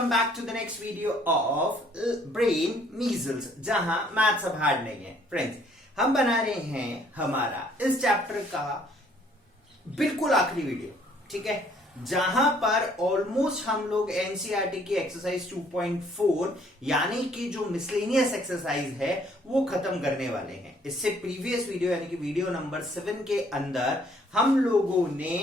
Welcome back to the next video of brain measles, जहां maths अब hard नहीं है। फ्रेंड्स, हम बना रहे हैं हमारा इस चैप्टर का बिल्कुल आखिरी वीडियो, ठीक है, जहां पर ऑलमोस्ट हम लोग एनसीईआरटी की एक्सरसाइज 2.4 यानी कि जो मिसलेनियस एक्सरसाइज है वो खत्म करने वाले हैं। इससे प्रीवियस वीडियो यानी कि वीडियो नंबर 7 के अंदर हम लोगों ने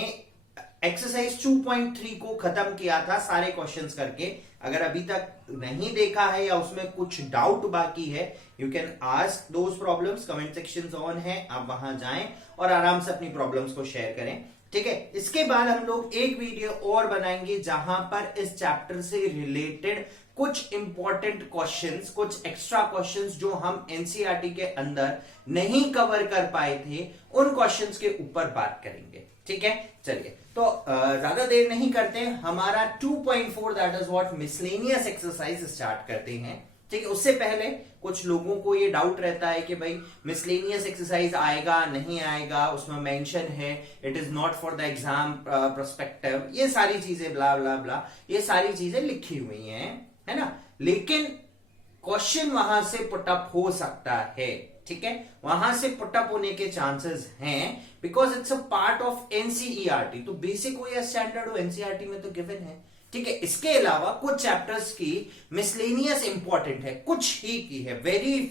एक्सरसाइज 2.3 को खत्म किया था सारे क्वेश्चंस करके। अगर अभी तक नहीं देखा है या उसमें कुछ डाउट बाकी है, you can ask those problems, comment sections on है, आप वहां जाएं और आराम से अपनी प्रॉब्लम्स को शेयर करें, ठीक है। इसके बाद हम लोग एक वीडियो और बनाएंगे जहां पर इस चैप्टर से रिलेटेड कुछ इंपॉर्टेंट क्वेश्चंस, कुछ एक्स्ट्रा क्वेश्चंस जो हम एनसीईआरटी के अंदर नहीं कवर कर पाए थे, उन क्वेश्चंस के ऊपर बात करेंगे, ठीक है। चलिए, तो ज्यादा देर नहीं करते, हमारा 2.4 that is what miscellaneous exercise start करते हैं, ठीक है। उससे पहले कुछ लोगों को ये डाउट रहता है कि भाई मिसलेनियस एक्सरसाइज आएगा नहीं आएगा, उसमें मेंशन है it is not for the exam perspective, ये सारी चीजें ब्ला ब्ला ब्ला, ये सारी चीजें लिखी हुई हैं, है ना। लेकिन क्वेश्चन वहां से पुटअप हो सकता है, ठीक है, वहां से पुटअप होने के चांसेस हैं because it's a part of NCERT. तो बेसिक हो या स्टैंडर्ड हो, एनसीईआरटी में तो गिवन है, ठीक है। इसके अलावा कुछ चैप्टर्स की मिसलेनियस इंपॉर्टेंट है, कुछ ही की है, वेरी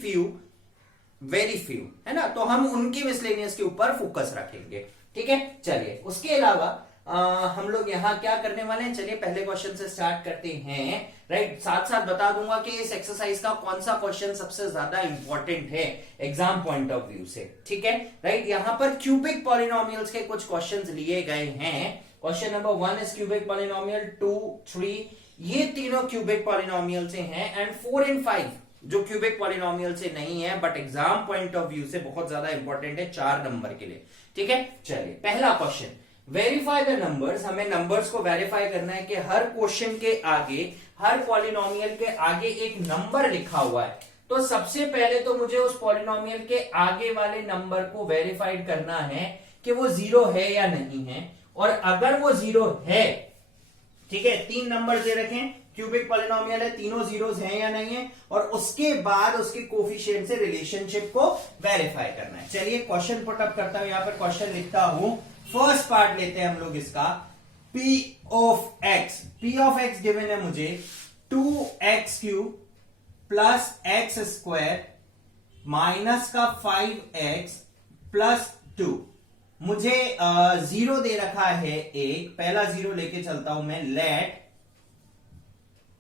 फ्यू, है ना। तो हम उनकी मिसलेनियस के ऊपर फोकस रखेंगे, ठीक है। चलिए, उसके अलावा हम लोग यहां क्या करने वाले हैं, चलिए पहले क्वेश्चन से स्टार्ट करते हैं, राइट। साथ साथ बता दूंगा कि इस एक्सरसाइज का कौन सा क्वेश्चन सबसे ज्यादा इंपॉर्टेंट है एग्जाम पॉइंट ऑफ व्यू से, ठीक है, राइट। यहां पर क्यूबिक पॉलिनोमियल्स के कुछ क्वेश्चंस लिए गए हैं। Question number 1 is cubic polynomial, 2, 3 ये तीनों क्यूबिक पॉलिनोमियल से हैं, एंड 4 एंड 5 जो क्यूबिक पॉलिनोमियल से नहीं है but exam point of view से बहुत ज्यादा इंपॉर्टेंट है 4 नंबर के लिए, ठीक है। चलिए, पहला क्वेश्चन, वेरीफाई द नंबर्स। हमें नंबर्स को वेरीफाई करना है कि हर क्वेश्चन के आगे, हर पॉलिनोमियल के आगे एक नंबर लिखा हुआ है। तो सबसे पहले तो मुझे उस पॉलिनोमियल के आगे वाले नंबर को वेरीफाइड करना है कि वो 0 है या नहीं है, और अगर वो 0 है, ठीक है, 3 नंबर दे रखें, क्यूबिक पॉलिनोमियल है, तीनों जीरोस हैं या नहीं है, और उसके बाद उसके कोफिशिएंट से रिलेशनशिप को वेरीफाई करना है। चलिए क्वेश्चन पुटअप करता हूं, यहां पर क्वेश्चन लिखता हूं। फर्स्ट पार्ट लेते हैं हम लोग इसका, P ऑफ x गिवन है मुझे 2x³ plus x square minus का 5x प्लस 2। मुझे 0 दे रखा है, एक पहला 0 लेके चलता हूं मैं, let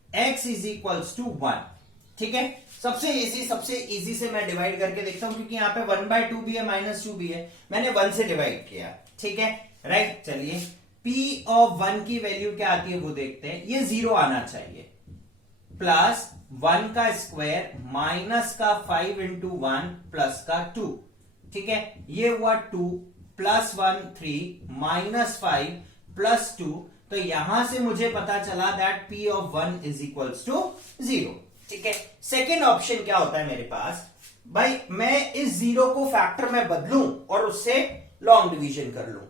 x is equals to 1, ठीक है। सबसे इजी से मैं डिवाइड करके देखता हूं, क्योंकि यहां पे 1/2 भी है, -2 भी है, मैंने 1 से डिवाइड किया, ठीक है, राइट। चलिए, P ऑफ 1 की वैल्यू क्या आती है वो देखते हैं। ये 0 आना चाहिए, प्लस 1 का स्क्वायर माइनस का 5 इंटू 1 प्लस का 2, ठीक है। ये हुआ 2 प्लस 1 3 माइनस 5 प्लस 2। तो यहां से मुझे पता चला that P of 1 is equals to 0, ठीक है। सेकेंड ऑप्शन क्या होता है मेरे पास, भाई मैं इस 0 को फैक्टर में बदलूं और उससे लॉन्ग डिवीजन कर लूं,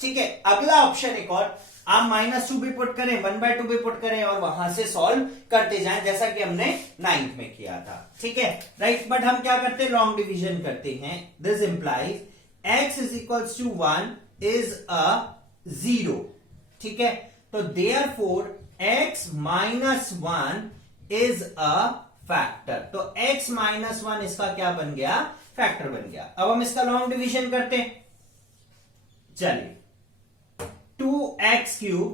ठीक है। अगला ऑप्शन एक और, आप -2 भी पुट करें, 1/2 भी पुट करें और वहां से सॉल्व करते जाएं, जैसा कि हमने 9th में किया था, ठीक है, राइट। बट हम क्या करते हैं, लॉन्ग डिवीजन करते हैं। This implies x is equals to 1 is a 0, ठीक है। तो therefore x minus 1 is a factor. तो x माइनस 1 इसका क्या बन गया, फैक्टर बन गया। अब हम इसका लॉन्ग डिवीजन करते हैं। चलिए, 2x³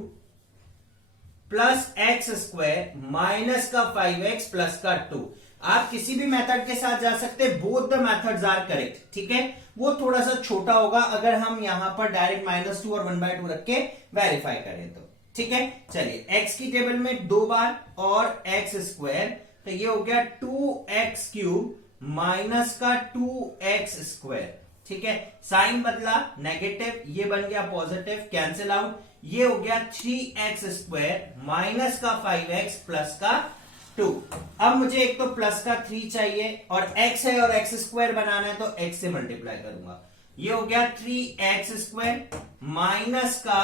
plus x square minus का 5x प्लस का 2। आप किसी भी मेथड के साथ जा सकते हैं, both the methods are correct, ठीक है। वो थोड़ा सा छोटा होगा अगर हम यहां पर डायरेक्ट -2 और 1/2 रख के वेरीफाई करें तो, ठीक है। चलिए, x की टेबल में 2 बार और x स्क्वायर, तो ये हो गया 2x³ माइनस का 2x स्क्वायर, ठीक है। साइन बदला, नेगेटिव, ये बन गया पॉजिटिव, कैंसिल आउट, ये हो गया 3x स्क्वायर माइनस का 5x प्लस का 2। अब मुझे एक तो प्लस का 3 चाहिए और x है और x स्क्वायर बनाना है, तो x से मल्टीप्लाई करूंगा। ये हो गया 3x स्क्वायर माइनस का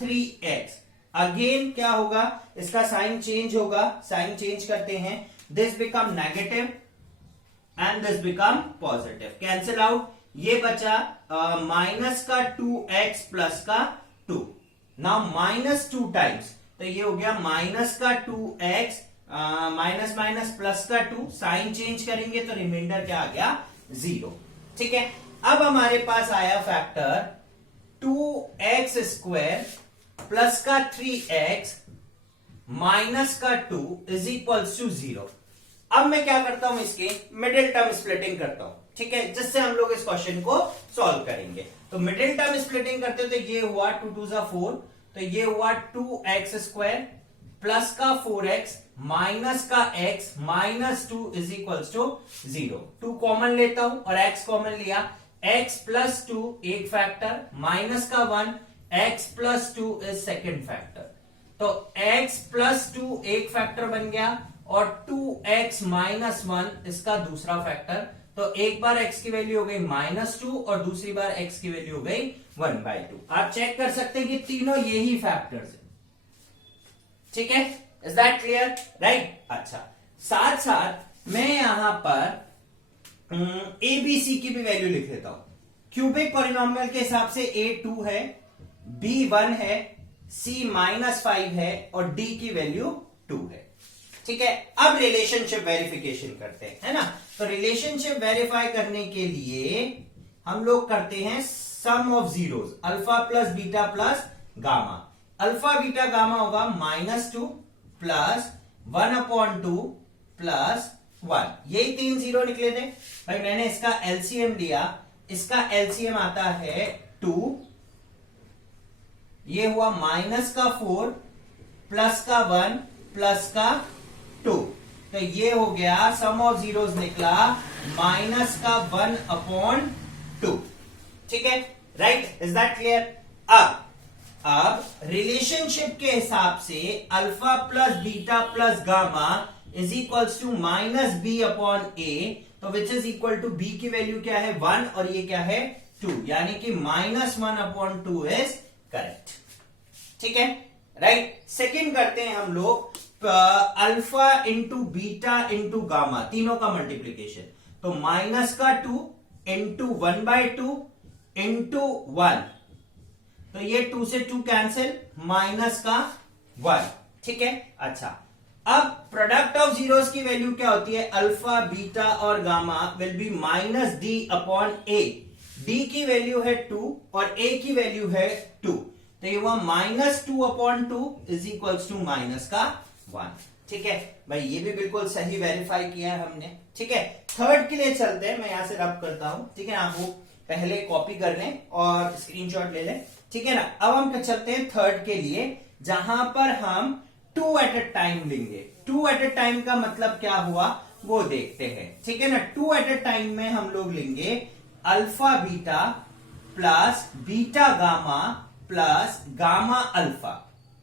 3x। अगेन क्या होगा, इसका साइन चेंज होगा, साइन चेंज करते हैं, this become negative and this become positive, cancel out, ये बचा माइनस का 2x प्लस का 2, नाउ माइनस 2 टाइम्स, तो ये हो गया माइनस का 2x माइनस माइनस प्लस का 2, साइन चेंज करेंगे तो रिमाइंडर क्या आ गया 0। ठीक है, अब हमारे पास आया फैक्टर 2x स्क्वायर प्लस का 3x माइनस का 2 इज इक्वल्स टू 0। अब मैं क्या करता हूं, इसके मिडिल टर्म स्प्लिटिंग करता हूं, ठीक है, जिससे हम लोग इस क्वेश्चन को सॉल्व करेंगे। तो मिडिल टर्म स्प्लिटिंग करते हो तो ये हुआ 2 2 4, तो ये हुआ 2x स्क्वायर प्लस का 4x माइनस का x minus 2 is equals to 0। 2 common लेता हूं और x कॉमन लिया, x प्लस 2 एक फैक्टर माइनस का 1, x plus 2 is second factor, तो x प्लस 2 एक फैक्टर बन गया और 2x माइनस 1 इसका दूसरा फैक्टर, तो एक बार x की वैल्यू हो गई -2 और दूसरी बार x की वैल्यू हो गई 1/2। आप चेक कर सकते हैं कि तीनों यही फैक्टर्स हैं, ठीक है, इज दैट क्लियर, राइट। अच्छा, साथ साथ मैं यहां पर ABC की भी वैल्यू लिख लेता हूं। क्यूबिक पॉलिनोमियल के हिसाब से A 2 है, B 1 है, C -5 है और D की वैल्यू 2 है। ठीक है, अब रिलेशनशिप वेरिफिकेशन करते हैं, है ना। तो रिलेशनशिप वेरीफाई करने के लिए हम लोग करते हैं sum of zeros, alpha plus beta plus gamma. Alpha beta gamma होगा -2 प्लस 1/2 प्लस 1, यही 3 जीरो निकले थे भाई। मैंने इसका एलसीएम लिया, इसका एलसीएम आता है 2, ये हुआ -4 प्लस का 1 प्लस का 2, तो ये हो गया सम ऑफ जीरोस निकला -1/2। ठीक है, राइट, इज दैट क्लियर। अब रिलेशनशिप के हिसाब से alpha plus beta plus gamma is equals to -b/a, तो which is equal to b की वैल्यू क्या है 1 और ये क्या है 2, यानी कि -1/2 इज करेक्ट। ठीक है, राइट। सेकेंड करते हैं हम लोग alpha into beta into gamma, तीनों का मल्टीप्लीकेशन, तो -2 इंटू 1/2 इंटू 1, तो ये 2 से 2 कैंसिल, -1। ठीक है, अच्छा, अब प्रोडक्ट ऑफ जीरोस की वैल्यू क्या होती है, अल्फा बीटा और gamma will be -d/a। d की वैल्यू है 2 और a की वैल्यू है 2, तो ये हुआ -2/2 इज इक्वल्स टू -1। ठीक है भाई, ये भी बिल्कुल सही वेरीफाई किया है हमने। ठीक है, थर्ड के लिए चलते हैं, मैं यहां से रब करता हूं, ठीक है, आप वो पहले कॉपी कर लें और स्क्रीनशॉट ले लें, ठीक है ना। अब हम चलते हैं थर्ड के लिए, जहां पर हम 2 एट अ टाइम लेंगे। 2 एट अ टाइम का मतलब क्या हुआ वो देखते हैं, ठीक है ना। 2 एट अ टाइम में हम लोग लेंगे alpha beta plus beta gamma plus gamma alpha.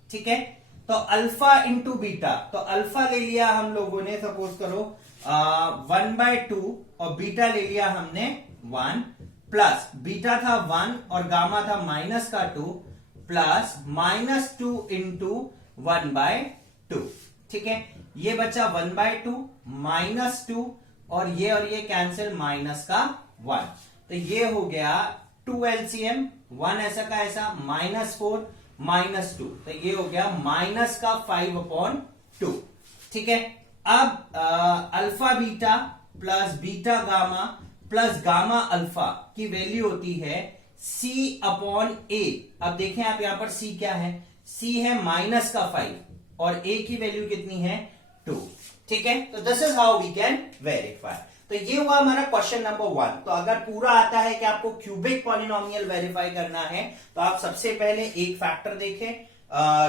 ठीक है, तो अल्फा इंटू बीटा, तो अल्फा ले लिया हम लोगों ने, सपोज करो 1/2 और बीटा ले लिया हमने 1, प्लस बीटा था 1 और गामा था -2 प्लस -2 इंटू 1/2। ठीक है, ये बचा 1/2 -2 और ये कैंसिल -1, तो ये हो गया 2 एलसीएम, 1 ऐसा का ऐसा, -4 -2, तो ये हो गया -5/2। ठीक है, अब alpha beta plus beta gamma plus gamma alpha की वैल्यू होती है C/A। अब देखें आप यहां पर C क्या है, C है -5 और A की वैल्यू कितनी है 2। ठीक है, तो this is how we can verify. तो ये हुआ हमारा क्वेश्चन नंबर 1। तो अगर पूरा आता है कि आपको क्यूबिक पॉलिनोमियल वेरीफाई करना है, तो आप सबसे पहले एक फैक्टर देखें,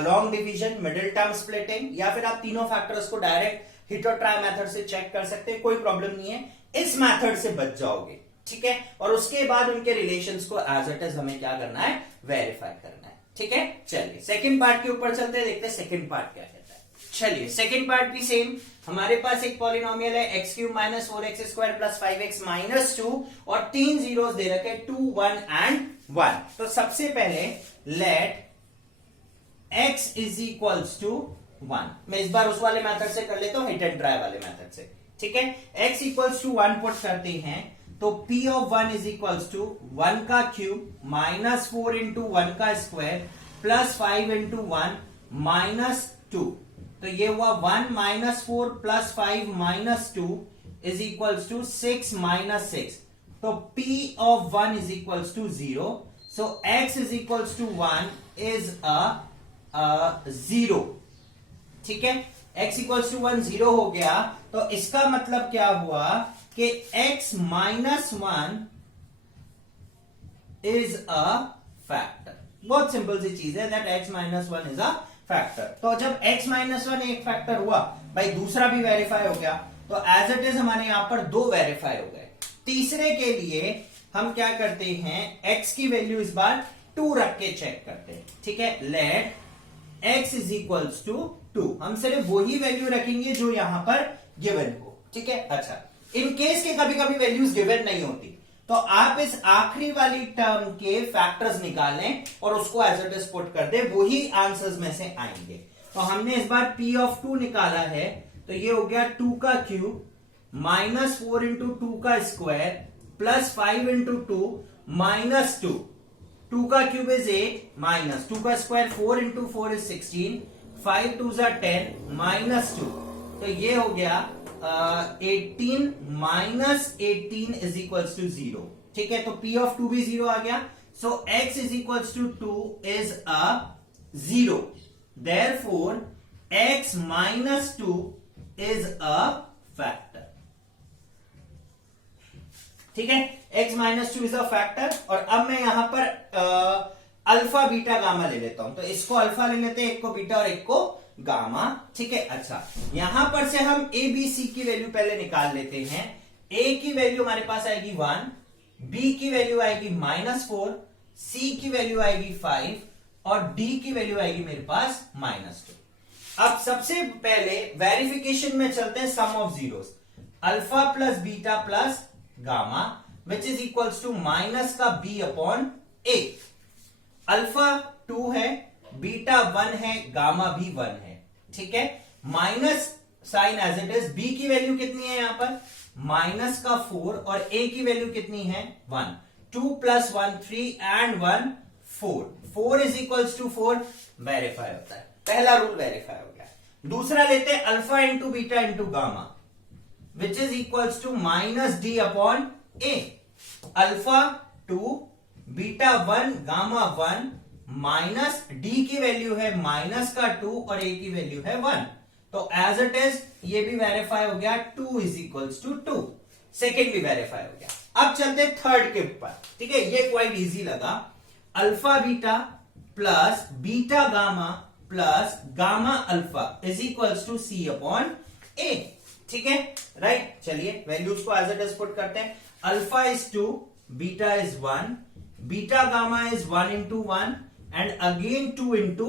long division, middle term splitting, या फिर आप तीनों फैक्टर्स को डायरेक्ट हिट और ट्राई मेथड से चेक कर सकते हैं, कोई प्रॉब्लम नहीं है, इस मेथड से बच जाओगे। ठीक है, और उसके बाद उनके रिलेशंस को एज इट इज हमें क्या करना है, वेरीफाई करना है। ठीक है, चलिए सेकंड पार्ट के ऊपर चलते हैं, देखते हैं सेकंड पार्ट क्या कहता है। चलिए सेकंड पार्ट भी सेम, हमारे पास एक पॉलिनोमियल है x³ - 4x² + 5x - 2 और 3 जीरोस दे रखे 2, 1 एंड 1। तो सबसे पहले let x is equals to 1। मैं इस बार उस वाले मेथड से कर लेता हूं, हिट एंड ट्राई वाले मेथड से, ठीक है। x इक्वल्स टू 1 पुट करते हैं तो p of 1 is equals to 1 का क्यूब माइनस 4 इंटू 1 का स्क्वायर प्लस 5 इंटू 1 माइनस 2। तो ये हुआ 1 minus 4 plus 5 minus 2 is equals to 6 minus 6। तो p of 1 is equals to 0. So x is equals to 1 is a 0. ठीक है, x equals to 1 0 हो गया। तो इसका मतलब क्या हुआ कि x minus 1 is a factor। बहुत सिंपल सी चीज है, that x minus 1 is a factor। तो जब x माइनस 1 एक फैक्टर हुआ भाई, दूसरा भी वेरीफाई हो गया, तो एज इट इज हमारे यहां पर दो वेरीफाई हो गए। तीसरे के लिए हम क्या करते हैं, x की वैल्यू इस बार 2 रख के चेक करते हैं, ठीक है। Let x is equals to 2। हम सिर्फ वही वैल्यू रखेंगे जो यहां पर गिवन हो, ठीक है। अच्छा, इन केस के कभी कभी वैल्यूज गिवन नहीं होती, तो आप इस आखिरी वाली टर्म के फैक्टर्स निकालें और उसको एज इट इज पुट कर दे, वही आंसर्स में से आएंगे। तो हमने इस बार p ऑफ 2 निकाला है, तो ये हो गया 2 का क्यूब माइनस 4 इंटू 2 का स्क्वायर प्लस 5 इंटू 2 माइनस 2। 2 का क्यूब इज 8 माइनस 2 का स्क्वायर 4 इंटू 4 इज 16, 5 2 जा 10 माइनस 2। तो ये हो गया 18 माइनस 18 इज इक्वल्स टू 0, ठीक है। तो p ऑफ 2 भी 0 आ गया। So x is equals to 2 is a 0। Therefore x minus 2 is a factor, ठीक है। x minus 2 is a factor. और अब मैं यहां पर अल्फा बीटा गामा ले लेता हूं, तो इसको अल्फा ले लेते हैं, एक को बीटा और एक को गामा, ठीक है। अच्छा, यहां पर से हम a b c की वैल्यू पहले निकाल लेते हैं। a की वैल्यू हमारे पास आएगी 1, b की वैल्यू आएगी -4, c की वैल्यू आएगी 5 और d की वैल्यू आएगी मेरे पास -2। अब सबसे पहले वेरिफिकेशन में चलते हैं, sum of zeros, alpha plus beta plus gamma which is equals to minus का b अपॉन a। अल्फा 2 है, बीटा 1 है, गामा भी 1 है, ठीक है। Minus sign as it is, b की वैल्यू कितनी है यहां पर माइनस का 4 और a की वैल्यू कितनी है 1। 2 प्लस 1 3 and 1 4। 4 is equals to 4 verify होता है, पहला रूल वेरीफाई हो गया। दूसरा लेते हैं alpha into beta into gamma which is equals to minus d upon A. Alpha 2 beta 1 gamma 1 minus d की वैल्यू है माइनस का 2 और ए की वैल्यू है 1। तो एज इट इज ये भी वेरीफाई हो गया, 2 इज इक्वल्स टू 2। सेकेंड भी वेरीफाई हो गया। अब चलते थर्ड के ऊपर, ठीक है। ये क्वाइट इजी लगा। Alpha beta plus beta gamma plus gamma alpha is equals to C upon A, ठीक है, राइट। चलिए वैल्यूज को एज इट इज पुट करते हैं। Alpha is 2, beta is 1, beta gamma is 1 into 1 and again 2 into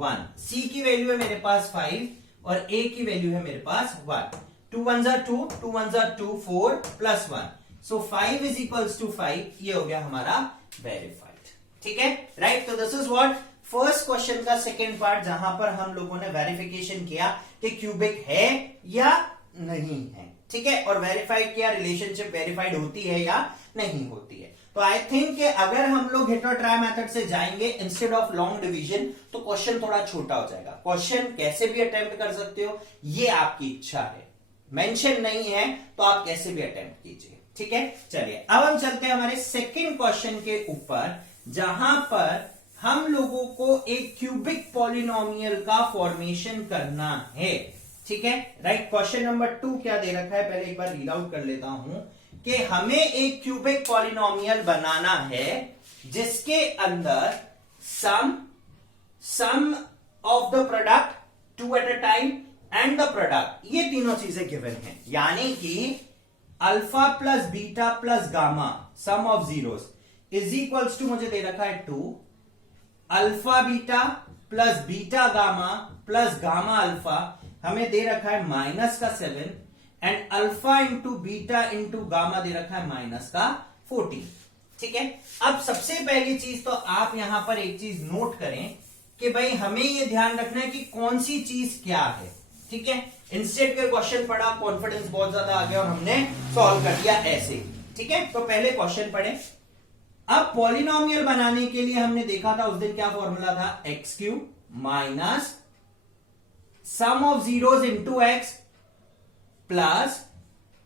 1। सी की value है मेरे पास 5 और ए की वैल्यू है मेरे पास 1। 2 1 जा 2, 2 1 जा 2, 4 plus 1, so 5 is equals to 5। ये हो गया हमारा वेरीफाइड, ठीक है, राइट। तो this is what first question का सेकेंड पार्ट, जहां पर हम लोगों ने वेरिफिकेशन किया कि क्यूबिक है या नहीं है, ठीक है, और वेरीफाइड किया रिलेशनशिप वेरीफाइड होती है या नहीं होती है। तो आई थिंक कि अगर हम लोग हिट और ट्राई मेथड से जाएंगे इंस्टेड ऑफ लॉन्ग डिवीजन, तो क्वेश्चन थोड़ा छोटा हो जाएगा। क्वेश्चन कैसे भी अटेम्प्ट कर सकते हो, ये आपकी इच्छा है, मेंशन नहीं है तो आप कैसे भी अटेम्प्ट कीजिए, ठीक है। चलिए अब हम चलते हैं हमारे सेकेंड क्वेश्चन के ऊपर, जहां पर हम लोगों को एक क्यूबिक पॉलिनोमियल का फॉर्मेशन करना है, ठीक है, राइट। क्वेश्चन नंबर 2 क्या दे रखा है, पहले एक बार रीड आउट कर लेता हूं कि हमें एक क्यूबिक पॉलिनोमियल बनाना है जिसके अंदर sum of the product 2 at a time and the product, ये तीनों चीजें गिवन हैं। यानी कि alpha plus beta plus gamma sum of zeros is equals to, मुझे दे रखा है 2, alpha beta plus beta gamma plus gamma alpha हमें दे रखा है माइनस का 7 and alpha into beta into gamma दे रखा है माइनस का 14, ठीक है। अब सबसे पहली चीज तो आप यहां पर एक चीज नोट करें कि भाई हमें ये ध्यान रखना है कि कौन सी चीज क्या है, ठीक है। इंस्टेड का क्वेश्चन पढ़ा, कॉन्फिडेंस बहुत ज्यादा आ गया और हमने सॉल्व कर दिया ऐसे, ठीक है। तो पहले क्वेश्चन पढ़े। अब पॉलिनोमियल बनाने के लिए हमने देखा था उस दिन क्या फॉर्मूला था, x cube minus sum of zeros into x plus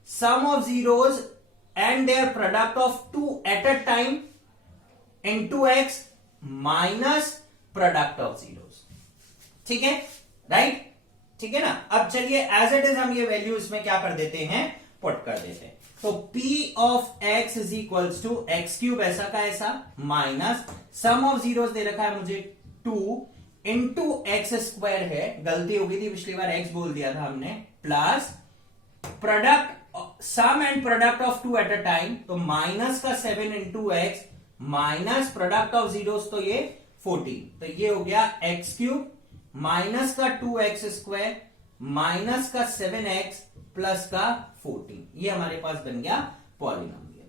sum of zeros and their product of two at a time into x minus product of zeros, ठीक है, राइट, ठीक है ना। अब चलिए एज इट इज हम ये वैल्यू इसमें क्या कर देते हैं, पुट कर देते हैं। तो P of x is equals to x cube ऐसा का ऐसा माइनस सम ऑफ जीरोस दे रखा है मुझे 2 इंटू एक्स स्क्वायर है, गलती हो गई थी पिछली बार x बोल दिया था हमने, plus product sum and product of 2 at a time, तो माइनस का 7 into x minus product of zeros तो ये 14, तो ये हो गया एक्स क्यूब माइनस का 2x स्क्वायर माइनस का 7x प्लस का 14, ये हमारे पास बन गया पॉलिनोमियल,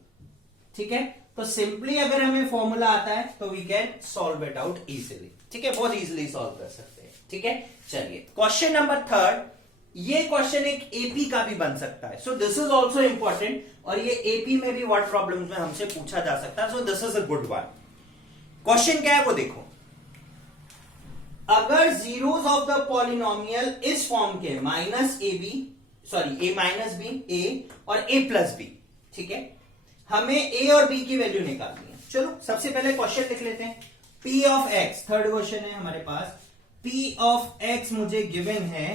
ठीक है। तो सिंपली अगर हमें फॉर्मूला आता है तो we can solve it out easily, ठीक है, बहुत इजीली सॉल्व कर सकते हैं, ठीक है। चलिए क्वेश्चन नंबर 3, ये क्वेश्चन एक एपी का भी बन सकता है, so this is also important, और ये एपी में भी वर्ड प्रॉब्लम्स में हमसे पूछा जा सकता है, so this is a good one. Question क्या है वो देखो, अगर जीरोस ऑफ द पॉलिनोमियल इस फॉर्म के minus A B, sorry A minus B, A और ए प्लस बी, ठीक है, हमें ए और बी की वैल्यू निकालनी है। चलो सबसे पहले क्वेश्चन लिख लेते हैं। P of x, third question है हमारे पास, P ऑफ एक्स मुझे गिवन है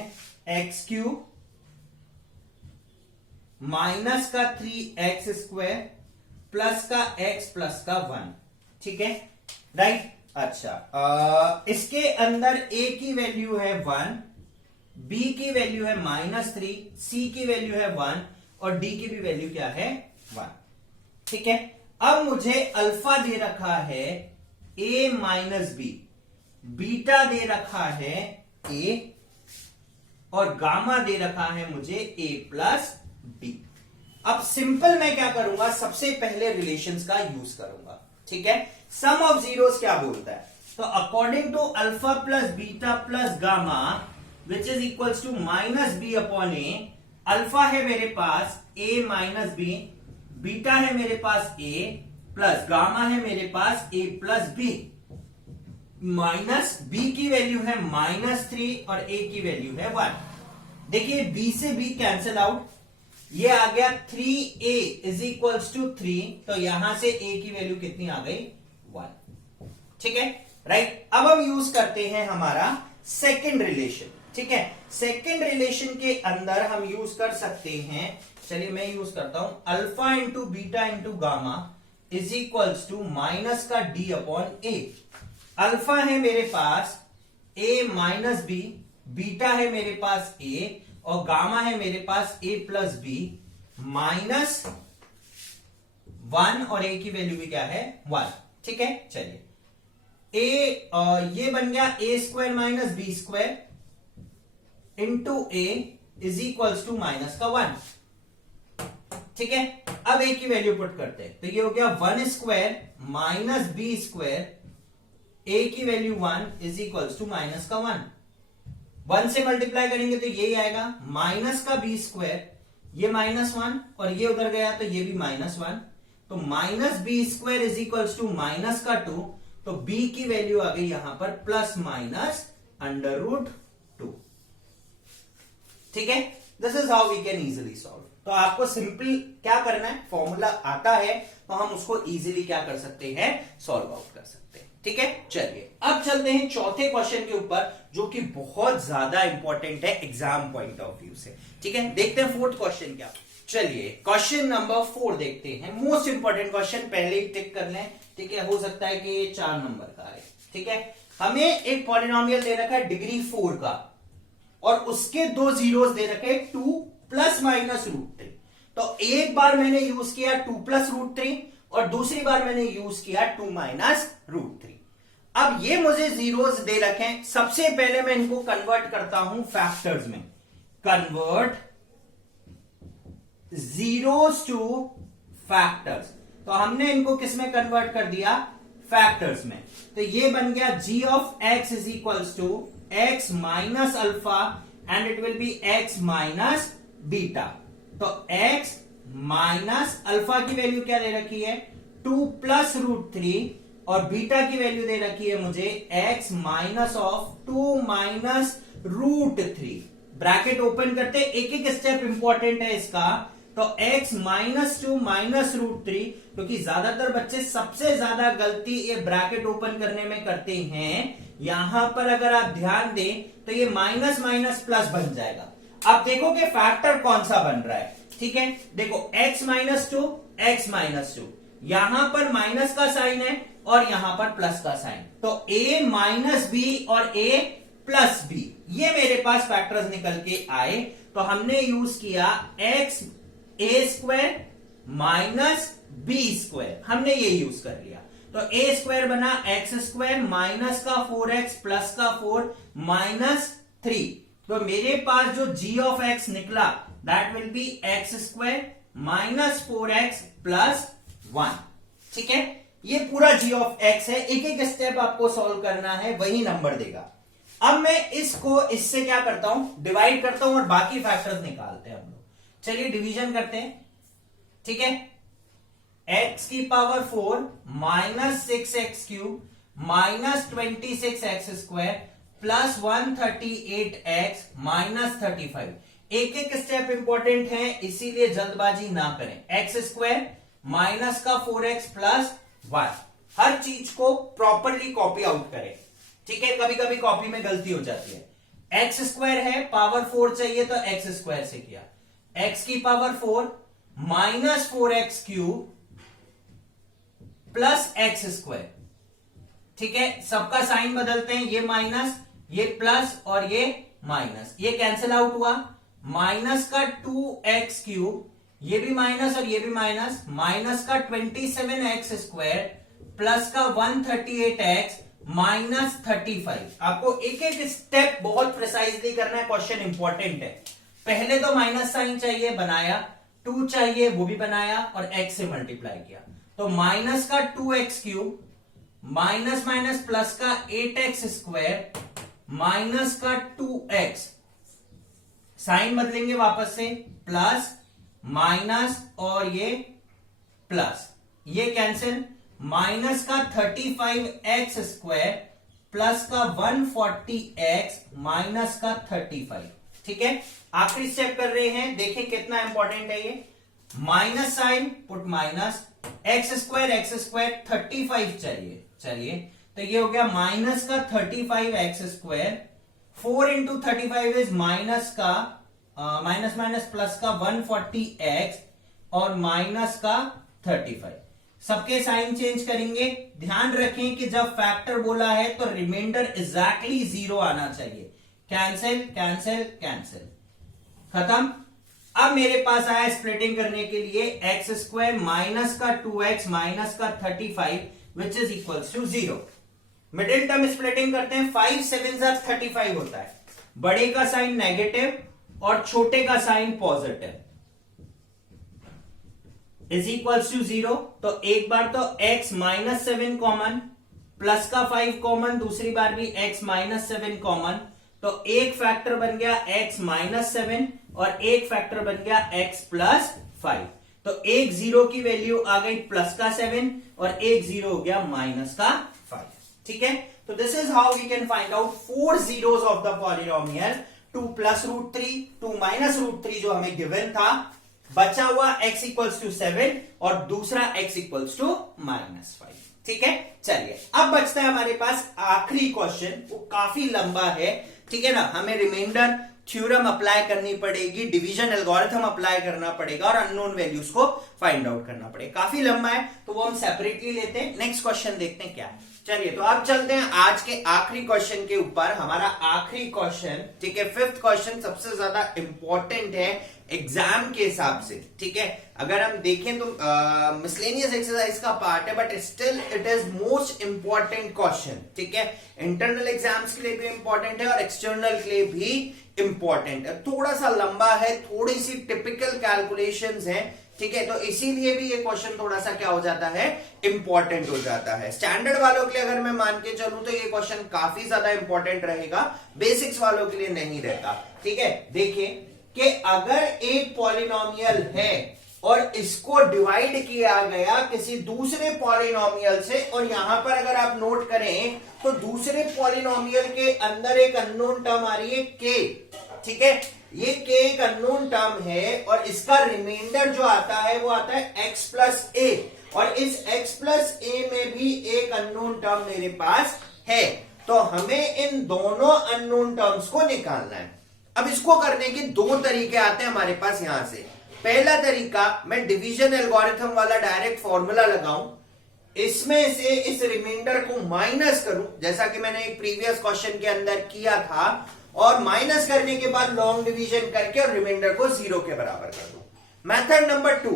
एक्स क्यूब माइनस का 3x स्क्वायर प्लस का x प्लस का 1, ठीक है, राइट। अच्छा इसके अंदर a की वैल्यू है 1, b की वैल्यू है -3, c की वैल्यू है 1 और d की भी वैल्यू क्या है 1, ठीक है। अब मुझे अल्फा दे रखा है a माइनस बी, बीटा दे रखा है a और गामा दे रखा है मुझे a प्लस बी। अब सिंपल मैं क्या करूंगा, सबसे पहले रिलेशंस का यूज करूंगा, ठीक है। सम ऑफ जीरोस क्या बोलता है, तो according to alpha plus beta plus gamma which is equals to minus B upon A, alpha है मेरे पास a माइनस बी, बीटा है मेरे पास a प्लस गामा है मेरे पास a plus B, minus b की वैल्यू है -3 और a की वैल्यू है 1। देखिए b से b कैंसिल आउट, ये आ गया 3a इज इक्वल्स टू 3, तो यहां से a की वैल्यू कितनी आ गई 1, ठीक है, राइट। अब हम यूज करते हैं हमारा सेकंड रिलेशन, ठीक है। सेकंड रिलेशन के अंदर हम यूज कर सकते हैं, चलिए मैं यूज करता हूं, alpha into beta into gamma is equals to minus का d अपॉन ए। अल्फा है मेरे पास a माइनस बी, बीटा है मेरे पास a और गामा है मेरे पास a प्लस बी माइनस 1 और a की वैल्यू भी क्या है 1, ठीक है। चलिए ये बन गया a square minus B square into a is equals to minus का 1, ठीक है। अब a की वैल्यू पुट करते हैं, तो ये हो गया 1 square minus B square, a की value 1 is equals to minus का 1 से मल्टीप्लाई करेंगे तो यही आएगा माइनस का बी स्क्वायर, ये -1 और ये उधर गया तो ये भी -1, तो minus B square is equals to minus का 2, तो b की वैल्यू आ गई यहां पर प्लस माइनस √2, ठीक है। This is how we can easily solve. तो आपको सिंपल क्या करना है, फॉर्मूला आता है तो हम उसको इजीली क्या कर सकते हैं, सॉल्व आउट कर सकते हैं, ठीक है। चलिए अब चलते हैं चौथे क्वेश्चन के ऊपर, जो कि बहुत ज्यादा इंपॉर्टेंट है एग्जाम पॉइंट ऑफ व्यू से, ठीक है। देखते हैं फोर्थ क्वेश्चन क्या। चलिए क्वेश्चन नंबर 4 देखते हैं, मोस्ट इंपॉर्टेंट क्वेश्चन, पहले ही टिक कर लें, ठीक है। हो सकता है कि 4 नंबर का है, ठीक है। हमें एक पॉलिनोमियल दे रखा है डिग्री 4 का और उसके 2 जीरोस दे रखे 2 प्लस माइनस √3, तो एक बार मैंने यूज किया 2 प्लस √3 और दूसरी बार मैंने यूज किया 2 माइनस √3। अब ये मुझे जीरोस दे रखे हैं, सबसे पहले मैं इनको कन्वर्ट करता हूं फैक्टर्स में, कन्वर्ट जीरोस टू फैक्टर्स, तो हमने इनको किस में कन्वर्ट कर दिया, फैक्टर्स में। तो ये बन गया g of x is equals to x minus alpha and it will be x minus beta. तो x माइनस अल्फा की वैल्यू क्या दे रखी है 2 प्लस रूट 3 और बीटा की वैल्यू दे रखी है मुझे x minus of 2 minus root 3। Bracket open करते, एक एक स्टेप इंपॉर्टेंट है इसका। तो x माइनस 2 माइनस रूट 3, क्योंकि ज्यादातर बच्चे सबसे ज्यादा गलती ये ब्रैकेट ओपन करने में करते हैं। यहां पर अगर आप ध्यान दें तो ये माइनस माइनस प्लस बन जाएगा। अब देखो कि फैक्टर कौन सा बन रहा है, ठीक है। देखो x माइनस 2 x माइनस 2, यहां पर माइनस का साइन है और यहां पर प्लस का साइन। तो a माइनस बी और a प्लस बी, ये मेरे पास फैक्टर्स निकल के आए। तो हमने यूज किया x a square minus B square, हमने ये यूज कर लिया। तो a स्क्वायर बना x स्क्वायर माइनस का 4x प्लस का 4 माइनस 3। तो मेरे पास जो g ऑफ x निकला that will be x square minus 4x plus 1, ठीक है। ये पूरा g ऑफ x है, एक एक स्टेप आपको सॉल्व करना है, वही नंबर देगा। अब मैं इसको इससे क्या करता हूं, डिवाइड करता हूं और बाकी फैक्टर्स निकालते हैं हम लोग। चलिए डिवीजन करते हैं, ठीक है। x की power 4 minus 6x cube minus 26x square plus 138x minus 35। एक एक स्टेप इंपॉर्टेंट है, इसीलिए जल्दबाजी ना करें। x स्क्वायर माइनस का 4x प्लस 1, हर चीज को प्रॉपरली कॉपी आउट करें, ठीक है। कभी कभी कॉपी में गलती हो जाती है। x स्क्वायर है, पावर 4 चाहिए तो x स्क्वायर से किया। x की power 4 minus 4x cube plus x square, ठीक है। सबका साइन बदलते हैं, ये माइनस ये प्लस और ये माइनस, ये कैंसिल आउट हुआ। माइनस का 2x क्यूब, ये भी माइनस और ये भी माइनस, माइनस का 27x स्क्वायर प्लस का 138x माइनस 35। आपको एक एक स्टेप बहुत प्रिसाइजली करना है, क्वेश्चन इंपॉर्टेंट है। पहले तो माइनस साइन चाहिए, बनाया, 2 चाहिए, वो भी बनाया और x से मल्टीप्लाई किया। तो माइनस का 2x cube minus minus plus का 8x स्क्वायर माइनस का 2x, साइन बदलेंगे वापस से, प्लस माइनस और ये प्लस, ये कैंसिल, माइनस का 35x स्क्वायर प्लस का 140x माइनस का 35, ठीक है। आखिरी स्टेप कर रहे हैं, देखें कितना इंपॉर्टेंट है ये। Minus sign put minus, x square 35 चाहिए, चलिए। तो ये हो गया माइनस का 35x square, 4 into 35 is minus का माइनस माइनस प्लस का 140x और माइनस का 35। सबके साइन चेंज करेंगे। ध्यान रखें कि जब फैक्टर बोला है तो रिमाइंडर एग्जैक्टली 0 आना चाहिए। कैंसिल कैंसिल कैंसिल, खत्म। अब मेरे पास आया स्प्लिटिंग करने के लिए एक्स स्क्वायर माइनस का 2x माइनस का 35 which is equals to 0। Middle term splitting करते हैं, 5 7 35 होता है। बड़े का साइन नेगेटिव और छोटे का sign positive is equals to 0। तो एक बार तो x माइनस 7 कॉमन, प्लस का 5 कॉमन, दूसरी बार भी x माइनस 7 कॉमन। तो एक फैक्टर बन गया x माइनस 7 और एक फैक्टर बन गया x प्लस 5। तो एक 0 की वैल्यू आ गई प्लस का 7 और एक 0 हो गया माइनस का 5, ठीक है। तो this is how we can find out 4 zeros of the polynomial. 2 plus root 3, 2 minus root 3 जो हमें गिवन था, बचा हुआ x इक्वल्स टू 7 और दूसरा x इक्वल्स टू माइनस 5, ठीक है। चलिए अब बचता है हमारे पास आखिरी क्वेश्चन, वो काफी लंबा है, ठीक है ना। हमें रिमाइंडर थ्योरम अप्लाई करनी पड़ेगी, डिवीजन एल्गोरिथम अप्लाई करना पड़ेगा और अननोन वैल्यूज को फाइंड आउट करना पड़ेगा। काफी लंबा है तो वो हम सेपरेटली लेते हैं। नेक्स्ट क्वेश्चन देखते हैं क्या है। चलिए तो अब चलते हैं आज के आखिरी क्वेश्चन के ऊपर। हमारा आखिरी क्वेश्चन, ठीक है, 5th क्वेश्चन सबसे ज्यादा इंपॉर्टेंट है एग्जाम के हिसाब से, ठीक है। अगर हम देखें तो मिसलेनियस एक्सरसाइज का पार्ट है but still it is most important question, ठीक है। इंटरनल एग्जाम्स के लिए भी इंपॉर्टेंट है और एक्सटर्नल के लिए भी इंपॉर्टेंट है। थोड़ा सा लंबा है, थोड़ी सी टिपिकल कैलकुलेशंस हैं, ठीक है, तो इसीलिए भी ये क्वेश्चन थोड़ा सा क्या हो जाता है, इंपॉर्टेंट हो जाता है। स्टैंडर्ड वालों के लिए अगर मैं मान के चलूं तो ये क्वेश्चन काफी ज्यादा इंपॉर्टेंट रहेगा, बेसिक्स वालों के लिए नहीं रहता। ठीक है, देखिए कि अगर एक पॉलिनोमियल है और इसको डिवाइड किया गया किसी दूसरे पॉलिनोमियल से, और यहां पर अगर आप नोट करें तो दूसरे पॉलिनोमियल के अंदर एक अननोन टर्म आ रही है के। ठीक है, ये के एक अननोन टर्म है और इसका रिमाइंडर जो आता है वो आता है x प्लस ए, और इस x प्लस ए में भी एक अननोन टर्म मेरे पास है। तो हमें इन दोनों अननोन टर्म्स को निकालना है। अब इसको करने के दो तरीके आते हैं हमारे पास यहां से। पहला तरीका, मैं डिवीजन एल्गोरिथम वाला डायरेक्ट फॉर्मूला लगाऊं, इसमें से इस रिमाइंडर को माइनस करूं, जैसा कि मैंने एक प्रीवियस क्वेश्चन के अंदर किया था, और माइनस करने के बाद लॉन्ग डिवीजन करके और रिमाइंडर को 0 के बराबर कर दूं। मेथड नंबर 2,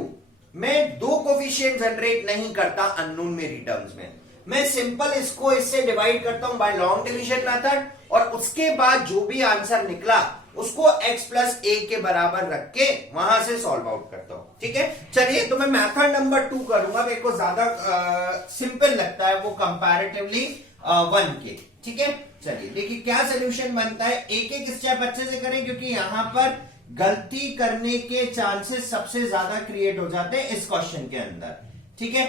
मैं दो कोफिशिएंट जनरेट नहीं करता अननोन मेरी टर्म्स में, मैं सिंपल इसको इससे डिवाइड करता हूं बाय लॉन्ग डिवीजन मेथड, और उसके बाद जो भी आंसर निकला उसको x प्लस ए के बराबर रख के वहां से सॉल्व आउट करता हूं। ठीक है, चलिए तो मैं मेथड नंबर 2 करूंगा, मेरे को ज्यादा सिंपल लगता है वो कंपैरेटिवली 1 के। ठीक है, चलिए देखिए क्या सोल्यूशन बनता है। एक एक स्टेप अच्छे से करें क्योंकि यहां पर गलती करने के चांसेस सबसे ज्यादा क्रिएट हो जाते हैं इस क्वेश्चन के अंदर। ठीक है,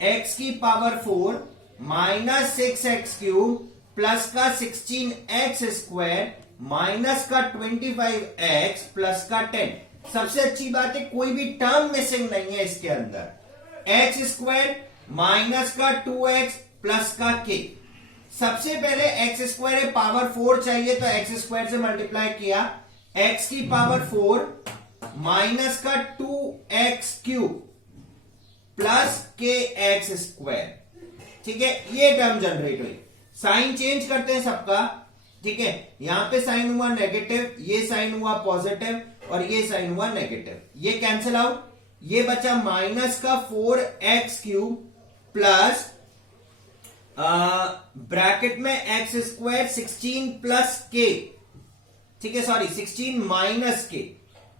x की power 4 minus 6x cube plus का 16x स्क्वायर माइनस का 25x प्लस का 10। सबसे अच्छी बात है कोई भी टर्म मिसिंग नहीं है इसके अंदर। x स्क्वायर माइनस का 2x प्लस का k। सबसे पहले x स्क्वायर पावर 4 चाहिए तो x स्क्वायर से मल्टीप्लाई किया, x की पावर 4 माइनस का 2x क्यूब प्लस के एक्स स्क्वायर। ठीक है, ये टर्म जनरेट हुई। साइन चेंज करते हैं सबका। ठीक है, यहां पे साइन हुआ नेगेटिव, ये साइन हुआ पॉजिटिव, और ये साइन हुआ नेगेटिव, ये कैंसिल आउट, ये बचा माइनस का 4x क्यूब प्लस ब्रैकेट में एक्स स्क्वायर 16 प्लस के। ठीक है, सॉरी 16 माइनस के,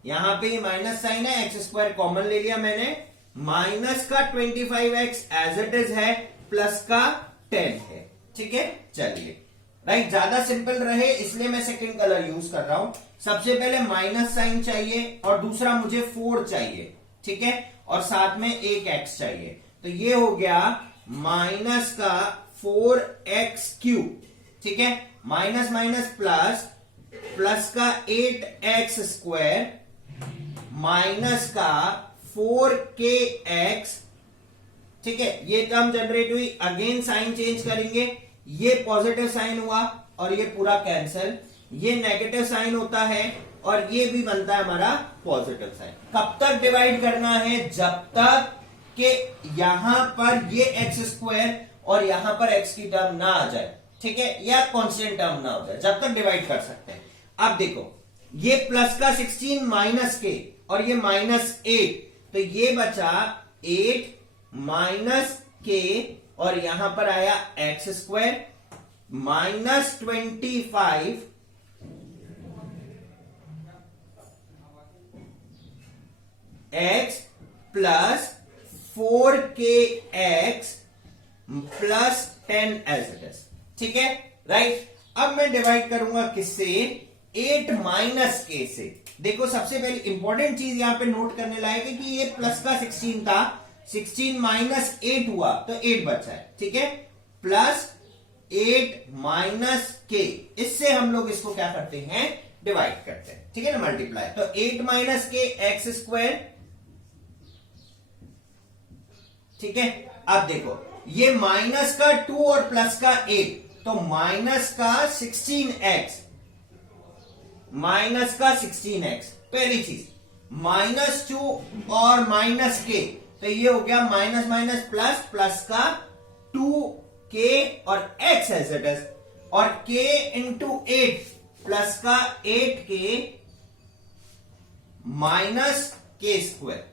यहां पे ये माइनस साइन है, एक्स स्क्वायर कॉमन ले लिया मैंने, माइनस का 25x एज इट इज है, प्लस का 10 है। ठीक है, चलिए राइट, ज्यादा सिंपल रहे इसलिए मैं सेकंड कलर यूज कर रहा हूं। सबसे पहले माइनस साइन चाहिए और दूसरा मुझे 4 चाहिए। ठीक है, और साथ में एक x चाहिए, तो ये हो गया माइनस का 4x क्यूब। ठीक है, माइनस माइनस प्लस, प्लस का 8x स्क्वायर माइनस का 4kx। ठीक है, ये टर्म जनरेट हुई, अगेन साइन चेंज करेंगे, ये पॉजिटिव साइन हुआ और ये पूरा कैंसिल, ये नेगेटिव साइन होता है और ये भी बनता है हमारा पॉजिटिव साइन। कब तक डिवाइड करना है, जब तक कि यहां पर ये एक्स स्क्वायर और यहां पर एक्स की टर्म ना आ जाए। ठीक है, या कांस्टेंट टर्म ना हो जाए, जब तक डिवाइड कर सकते हैं। अब देखो ये प्लस का 16 माइनस के और ये माइनस 8, तो ये बचा 8 माइनस के, और यहां पर आया x square minus 25 x plus 4k x plus 10 as it is. ठीक है, राइट। अब मैं डिवाइड करूंगा किससे, 8 माइनस के से। देखो सबसे पहले इंपॉर्टेंट चीज यहां पे नोट करने लायक है कि ये प्लस का 16 था, 16 माइनस 8 हुआ तो 8 बचा है। ठीक है, प्लस 8 माइनस के, इससे हम लोग इसको क्या करते हैं, डिवाइड करते हैं। ठीक है ना, मल्टीप्लाई। तो 8 माइनस के एक्स स्क्वायर। ठीक है, अब देखो ये माइनस का 2 और प्लस का 8, तो माइनस का 16x, माइनस का 16x। पहली चीज माइनस 2 और माइनस के, तो ये हो गया माइनस माइनस प्लस, प्लस का 2k और x एज इट इज, और k इंटू 8 प्लस का 8k माइनस k स्क्वायर।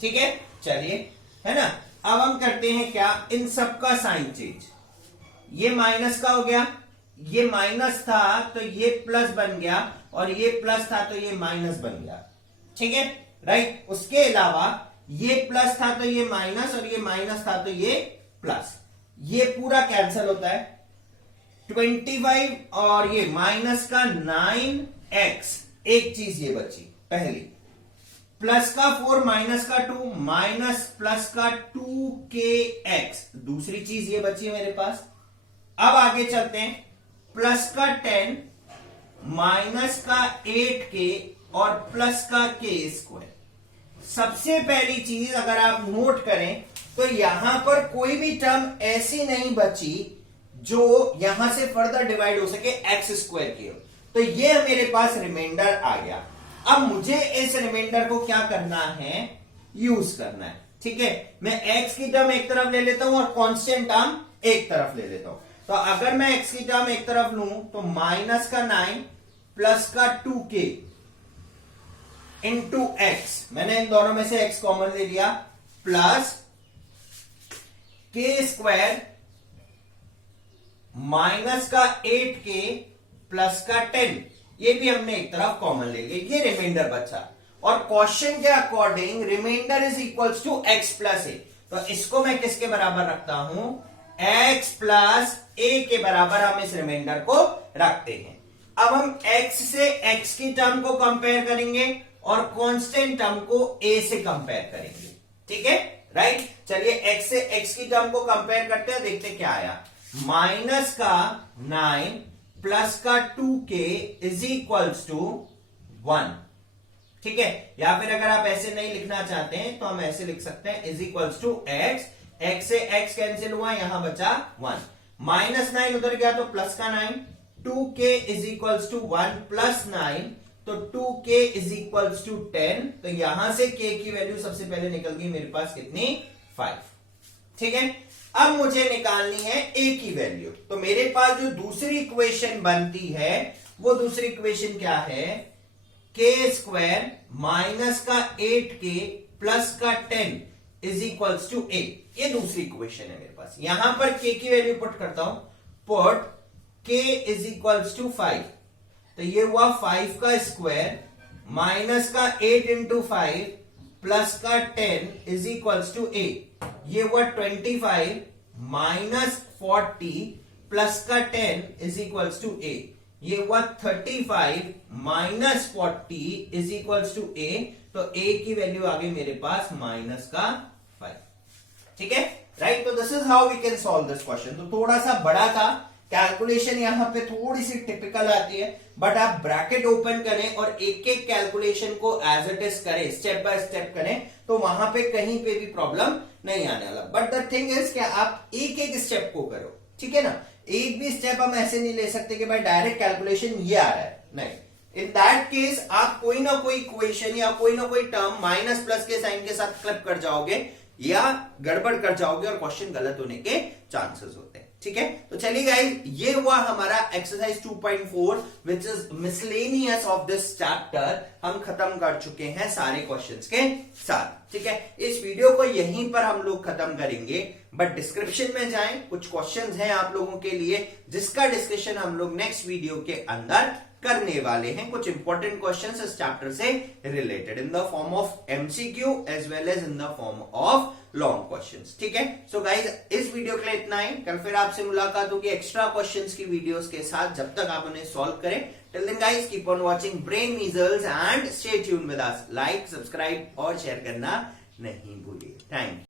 ठीक है, चलिए, है ना। अब हम करते हैं क्या, इन सब का साइन चेंज। ये माइनस का हो गया, ये माइनस था तो ये प्लस बन गया, और ये प्लस था तो ये माइनस बन गया। ठीक है, राइट। उसके अलावा ये प्लस था तो ये माइनस, और ये माइनस था तो ये प्लस, ये पूरा कैंसिल होता है। 25 और ये माइनस का 9x, एक चीज ये बची पहली, प्लस का 4 माइनस का 2, माइनस प्लस का 2kx, दूसरी चीज ये बची है मेरे पास। अब आगे चलते हैं, प्लस का 10 माइनस का 8k और प्लस का k²। सबसे पहली चीज अगर आप नोट करें तो यहां पर कोई भी टर्म ऐसी नहीं बची जो यहां से फर्दर डिवाइड हो सके x² की, तो ये मेरे पास रिमाइंडर आ गया। अब मुझे इस रिमाइंडर को क्या करना है, यूज करना है। ठीक है, मैं x की टर्म एक तरफ ले लेता हूं और कांस्टेंट टर्म एक तरफ ले लेता हूं। तो अगर मैं x की टर्म एक तरफ लूं तो माइनस का 9 प्लस का 2k इंटू x, मैंने इन दोनों में से x कॉमन ले लिया, प्लस k² माइनस का 8k प्लस का 10, ये भी हमने एक तरफ कॉमन ले लिया, ये रिमाइंडर बचा। और क्वेश्चन के according remainder is equals to x plus a, तो इसको मैं किसके बराबर रखता हूं, x प्लस a के बराबर हम इस रिमाइंडर को रखते हैं। अब हम x से x की टर्म को कंपेयर करेंगे और कांस्टेंट टर्म को a से कंपेयर करेंगे। ठीक है, राइट। चलिए x से x की टर्म को कंपेयर करते हैं, देखते क्या आया। माइनस का 9 प्लस का 2k इज इक्वल्स टू 1। ठीक है, या फिर अगर आप ऐसे नहीं लिखना चाहते हैं तो हम ऐसे लिख सकते हैं, is equals to x, x से x कैंसिल हुआ, यहां बचा 1, माइनस 9 उधर गया तो प्लस का 9, 2k is equals to 1 plus 9, तो 2k इज इक्वल्स टू 10, तो यहां से k की वैल्यू सबसे पहले निकल गई मेरे पास कितनी, 5। ठीक है, अब मुझे निकालनी है a की वैल्यू, तो मेरे पास जो दूसरी इक्वेशन बनती है वो दूसरी इक्वेशन क्या है, k² माइनस का 8k प्लस का 10 इज इक्वल्स टू a, ये दूसरी इक्वेशन है मेरे पास। यहां पर k की वैल्यू पुट करता हूं, put k is equals to 5, तो ये हुआ 5 का स्क्वायर माइनस का 8 इंटू 5 प्लस का 10 इज इक्वल्स टू a, ये हुआ 25 माइनस 40 प्लस का 10 इज इक्वल्स टू a, ये हुआ 35 minus 40 is equals to a, तो a की वैल्यू आ गई मेरे पास माइनस का 5। ठीक है, राइट। तो this is how we can solve this question. तो थोड़ा सा बड़ा था, कैलकुलेशन यहां पे थोड़ी सी टिपिकल आती है, बट आप ब्रैकेट ओपन करें और एक एक कैलकुलेशन को एज इट इज करें, स्टेप बाय स्टेप करें, तो वहां पे कहीं पे भी प्रॉब्लम नहीं आने वाला। बट द थिंग इज कि आप एक एक स्टेप को करो, ठीक है ना। एक भी स्टेप हम ऐसे नहीं ले सकते कि भाई डायरेक्ट कैलकुलेशन ये आ रहा है, नहीं। इन दैट केस आप कोई ना कोई इक्वेशन या कोई ना कोई टर्म माइनस प्लस के साइन के साथ क्लब कर जाओगे या गड़बड़ कर जाओगे और क्वेश्चन गलत होने के चांसेस होते हैं। ठीक है, तो चलिए गाइस, ये हुआ हमारा exercise 2.4 which is miscellaneous of this chapter. हम खत्म कर चुके हैं सारे क्वेश्चंस के साथ। ठीक है, इस वीडियो को यहीं पर हम लोग खत्म करेंगे, बट डिस्क्रिप्शन में जाएं, कुछ क्वेश्चंस हैं आप लोगों के लिए जिसका डिस्कशन हम लोग नेक्स्ट वीडियो के अंदर करने वाले हैं। कुछ इंपॉर्टेंट क्वेश्चंस इस चैप्टर से related in the form of MCQ as well as in the form of long questions. ठीक है, सो गाइज इस वीडियो के लिए इतना ही। कल फिर आपसे मुलाकात होगी एक्स्ट्रा क्वेश्चंस की वीडियोस के साथ, जब तक आप उन्हें सॉल्व करें। Till then guys keep on watching brain measles and stay tuned with us. Like, subscribe और शेयर करना नहीं भूलिए। Thank you.